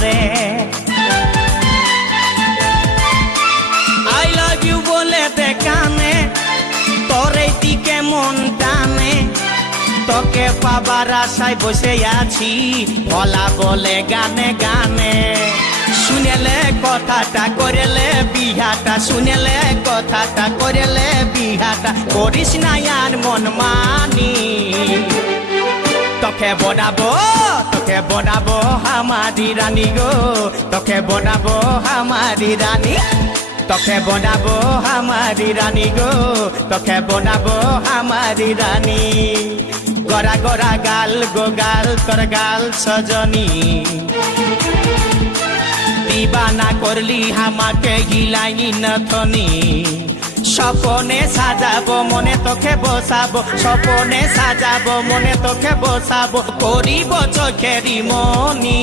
রে I love you বলে দে কানে তোর এই দিকে মন টানে তোকে পাবার আশায় বসে আছি ভোলা বলে গানে গানে শুনেলে কথাটা করেলে বিহাটা শুনেলে কথাটা করেলে বিহাটা করিস না আর মন মানি তোকে বনাবো আমারি রানী গো তোকে বনাবো আমারি রানী তোকে বনাবো আমারি রানী গো তোকে বনাবো আমারি রানী গড়া গড়া গাল গো গাল তোর গাল সজনী দিবানা করলি আমাকে গিলাইনি নথনি স্বপনে সাজাবো মনে তোকে বসাবো স্বপনে সাজাবো মনে তোকে বসাবো করিব চোখেরি মনি